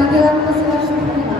Panggilan pesilat Suprema.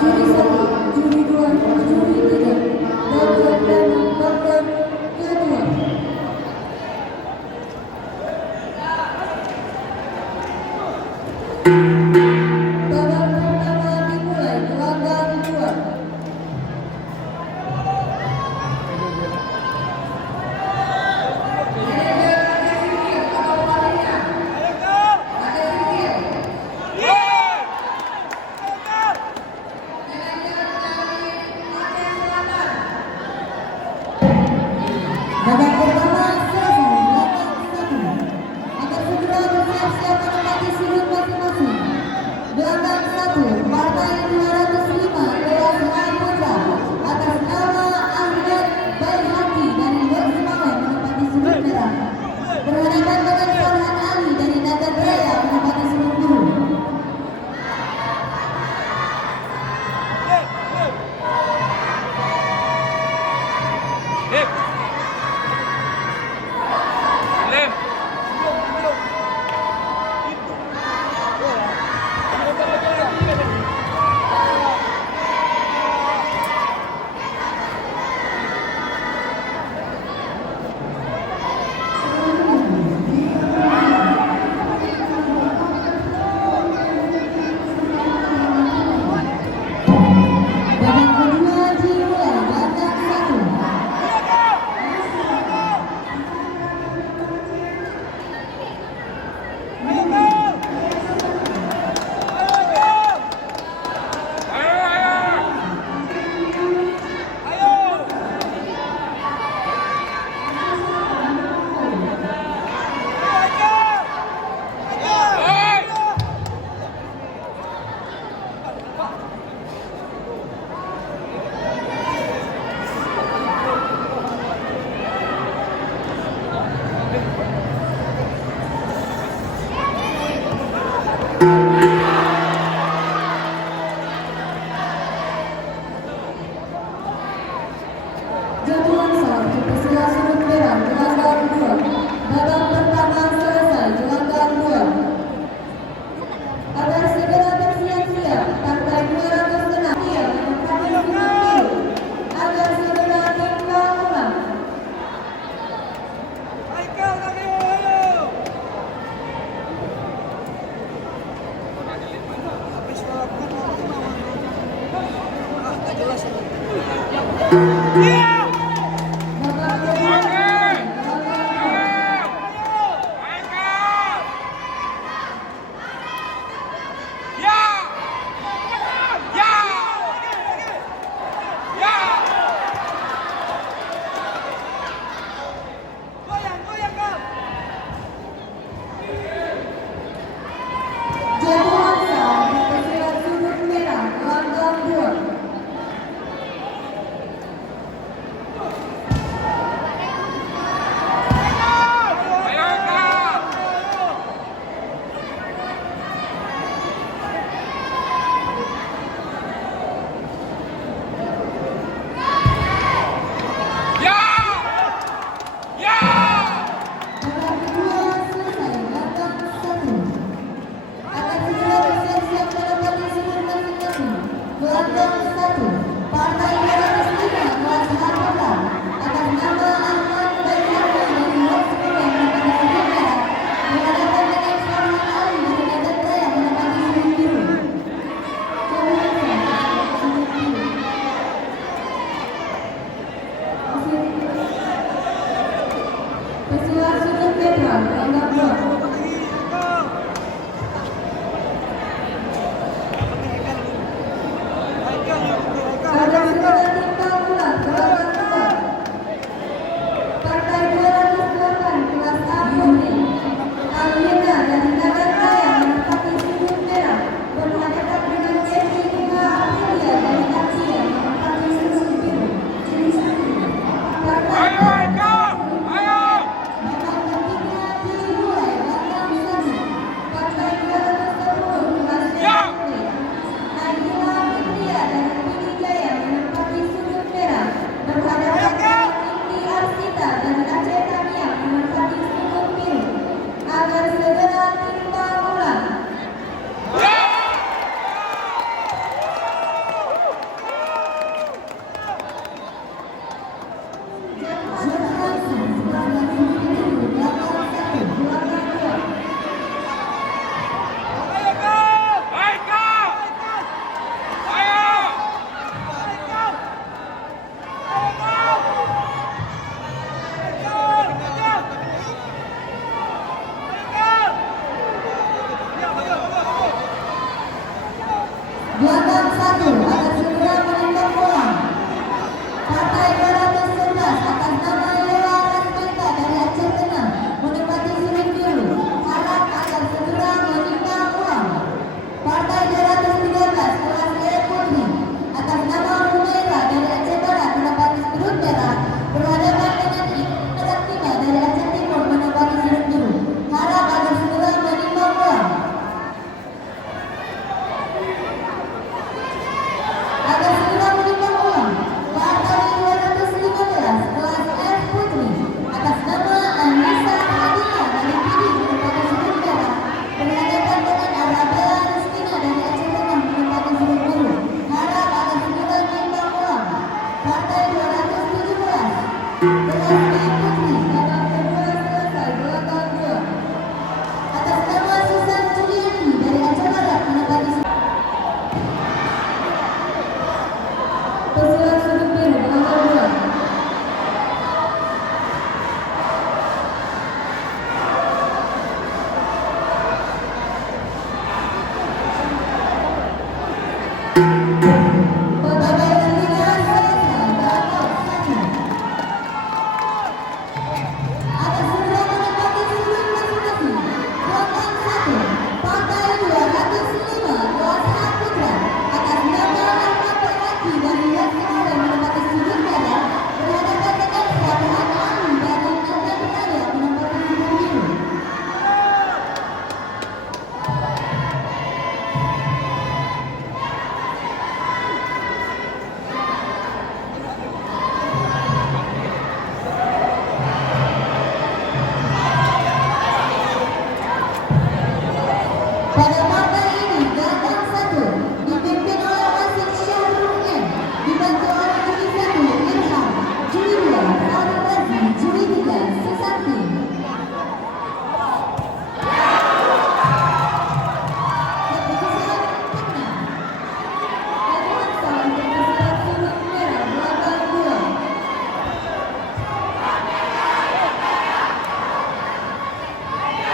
Juri 1, juri 2, juri 3, dokter dan dokter kedua. Babak pertama dimulai, gelanggang 2. Babak pertama selesai, 8-1. Akan segera bersiap-siap menempati sudut masing-masing.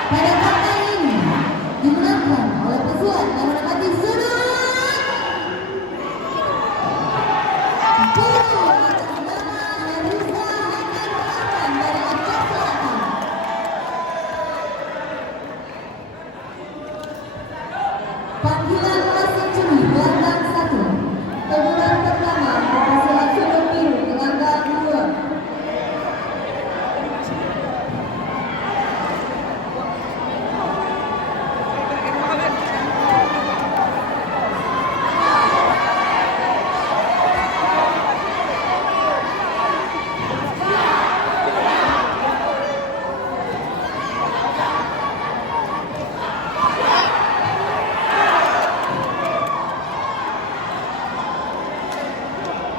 Pada partai ini dimenangkan oleh pejuang yang menempati sudut biru atas nama Harufa Haikal Rahman dari Aceh Selatan. Panggilan wasit juri gelandang 1. Teguran pertama berhasil sudut biru gelandang 2.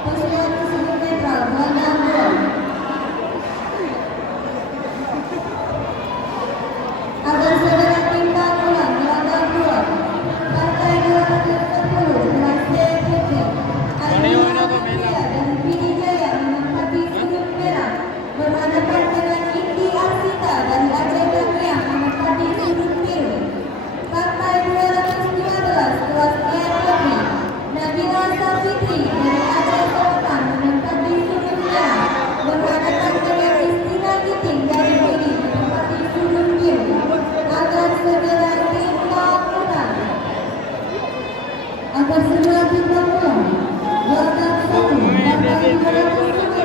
Pejuang tersebut netral gelandang 2. Agar segera timbang ulang gelandang 2. Partai 210 kelas CPT. Ayu Pria dan Pidi Jaya menempati sudut merah berhadapan dengan Indi Arsita dari Aceh Bagian menempati sudut biru. Partai 215 kelas CPT. Nabila Safitri dari Aceh Selatan menempati sudut merah berhadapan dengan Istina Giting dari Pidi menempati sudut biru. Agar segera timbang ulang. Agar segera timbang ulang. Gelandang 1 partai 215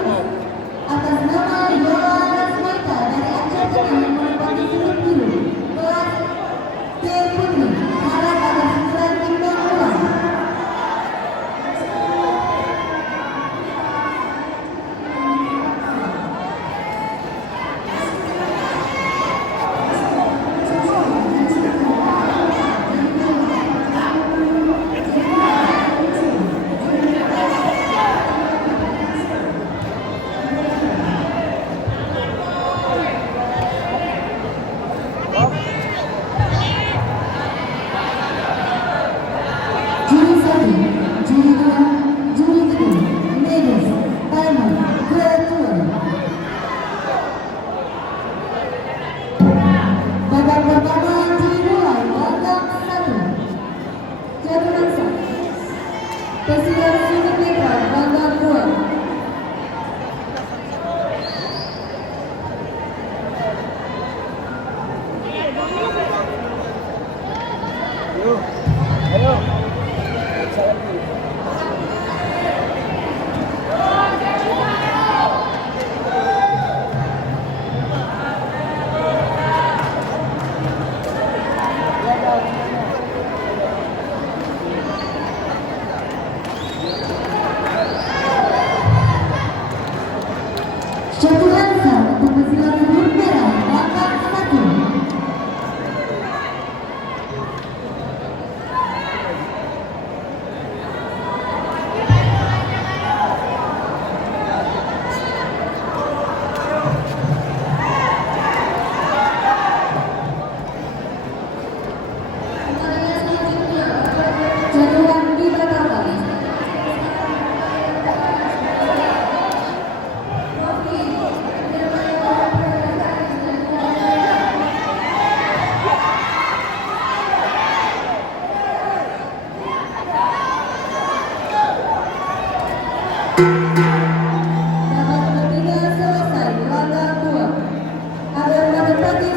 atas nama Yola Rasmaita dari Aceh Tengah yang menempati sudut biru. Kelas C Putri harap agar segera timbang ulang. Juri 1, juri 2, juri 3, medis, timer, kreatur. Babak pertama dimulai gelandang 1. Jatuhan sah. Pejuang sudut netral gelandang 2. Ayo. Jatuhan sah untuk pejuang sudut merah gelandang 1. Jatuhan dibatalkan. Babak ketiga selesai gelandang 2. Agar menempati